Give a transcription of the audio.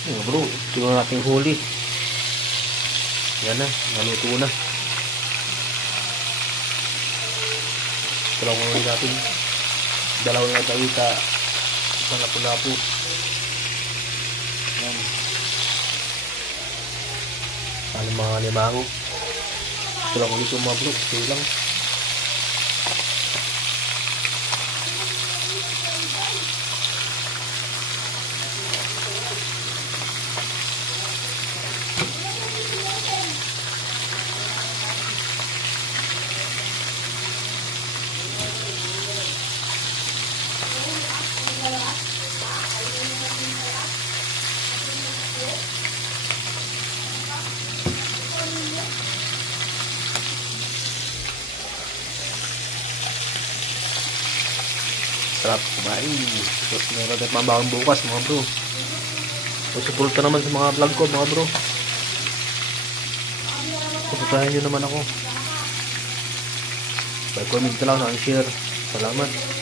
Bro, ito yung ating huli. Yan na, naluto na. Ito lang huli natin. Dalawa na tayo sa lapu-lapu. Yan. Ano mga limango. Ito lang huli mga bro. Ito lang. Sarap kumain. Meron tayo pambawang bukas mga bro. Suporta naman sa mga vlog ko mga bro. Suportahan nyo naman ako. By comment na lang, share. Salamat.